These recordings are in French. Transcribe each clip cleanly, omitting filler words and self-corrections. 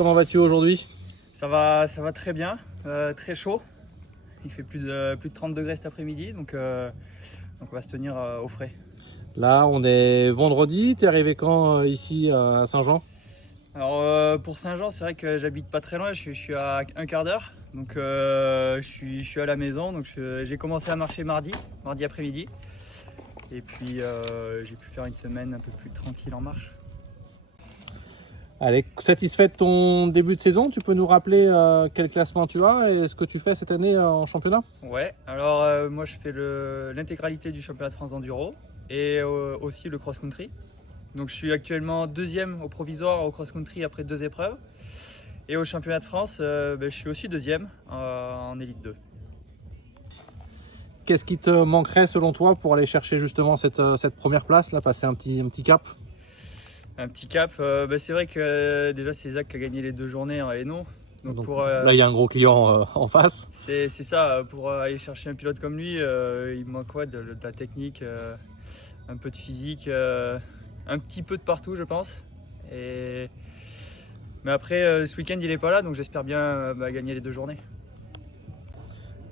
comment vas-tu aujourd'hui? Ça va très bien, très chaud. Il fait plus de 30 degrés cet après-midi, donc on va se tenir au frais. Là, on est vendredi. T'es arrivé quand ici à Saint-Jean? Alors pour Saint-Jean, c'est vrai que j'habite pas très loin, je suis à un quart d'heure. Donc je suis à la maison, donc j'ai commencé à marcher mardi après-midi. Et puis j'ai pu faire une semaine un peu plus tranquille en marche. Allez, satisfait de ton début de saison? Tu peux nous rappeler quel classement tu as et ce que tu fais cette année en championnat? Ouais, alors moi je fais l'intégralité du championnat de France d'enduro et aussi le cross-country. Donc je suis actuellement deuxième au provisoire au cross-country après 2 épreuves. Et au championnat de France, je suis aussi deuxième en élite 2. Qu'est-ce qui te manquerait selon toi pour aller chercher justement cette première place, là, passer un petit cap? Un petit cap, c'est vrai que déjà c'est Zach qui a gagné les 2 journées en Hainaut. Donc, là, il y a un gros client en face. C'est ça, pour aller chercher un pilote comme lui, il manque quoi, de la technique, un peu de physique, un petit peu de partout je pense. Mais après ce week-end il est pas là, donc j'espère bien gagner les 2 journées.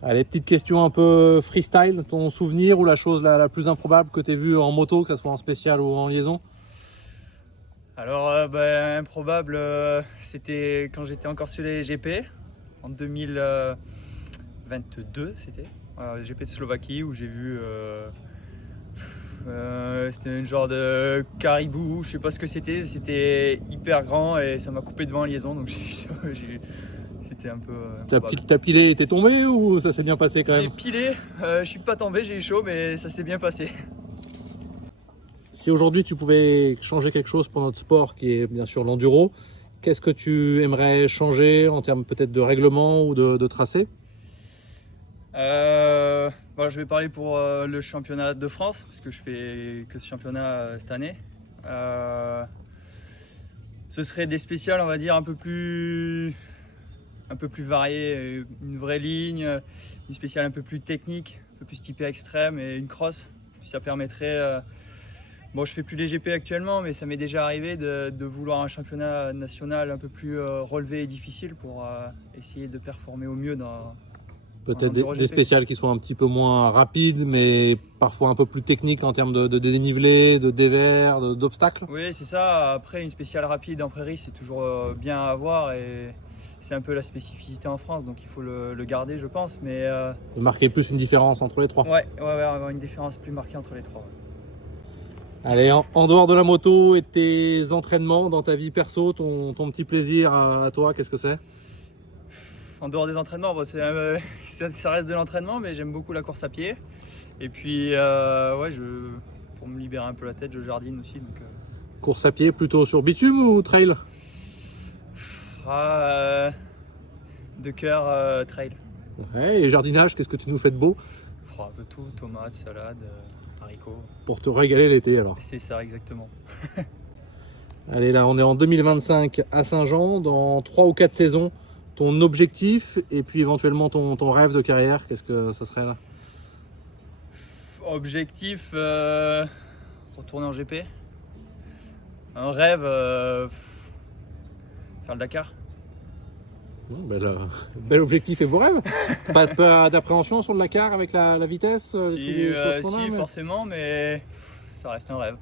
Allez, petite question un peu freestyle, ton souvenir ou la chose la plus improbable que tu aies vue en moto, que ce soit en spécial ou en liaison? Alors improbable, c'était quand j'étais encore sur les GP en 2022, c'était GP de Slovaquie où j'ai vu c'était un genre de caribou, je sais pas ce que c'était hyper grand et ça m'a coupé devant en liaison, donc c'était un peu improbable. Ta pilée était tombée ou ça s'est bien passé quand J'ai même? pilé, je suis pas tombé, j'ai eu chaud mais ça s'est bien passé. Si aujourd'hui tu pouvais changer quelque chose pour notre sport qui est bien sûr l'enduro, qu'est-ce que tu aimerais changer en termes peut-être de règlement ou de tracé? Je vais parler pour le championnat de France parce que je fais que ce championnat cette année. Ce serait des spéciales, on va dire, un peu plus variées, une vraie ligne, une spéciale un peu plus technique, un peu plus typée extrême et une cross. Ça permettrait. Je fais plus les GP actuellement, mais ça m'est déjà arrivé de vouloir un championnat national un peu plus relevé et difficile pour essayer de performer au mieux dans. Peut-être des spéciales qui sont un petit peu moins rapides, mais parfois un peu plus techniques en termes de dénivelé, de dévers, d'obstacles. Oui, c'est ça. Après, une spéciale rapide en prairie, c'est toujours bien à avoir et c'est un peu la spécificité en France, donc il faut le garder, je pense. Mais marquer plus une différence entre les trois. Ouais, avoir une différence plus marquée entre les trois. Ouais. Allez, en dehors de la moto et de tes entraînements dans ta vie perso, ton petit plaisir à toi, qu'est-ce que c'est? En dehors des entraînements, ça reste de l'entraînement, mais j'aime beaucoup la course à pied. Et puis, pour me libérer un peu la tête, je jardine aussi. Donc, Course à pied plutôt sur bitume ou trail? De cœur, trail. Ouais, et jardinage, qu'est-ce que tu nous fais de beau? Un peu tout, tomates, salade, haricots. Pour te régaler l'été alors. C'est ça, exactement. Allez, là, on est en 2025 à Saint-Jean, dans 3 ou 4 saisons. Ton objectif et puis éventuellement ton rêve de carrière, qu'est-ce que ça serait là? Objectif, retourner en GP. Un rêve, faire le Dakar. Bel objectif et beau rêve. Pas d'appréhension sur le Dakar avec la vitesse, Si, toutes les choses qu'on a, forcément, mais ça reste un rêve.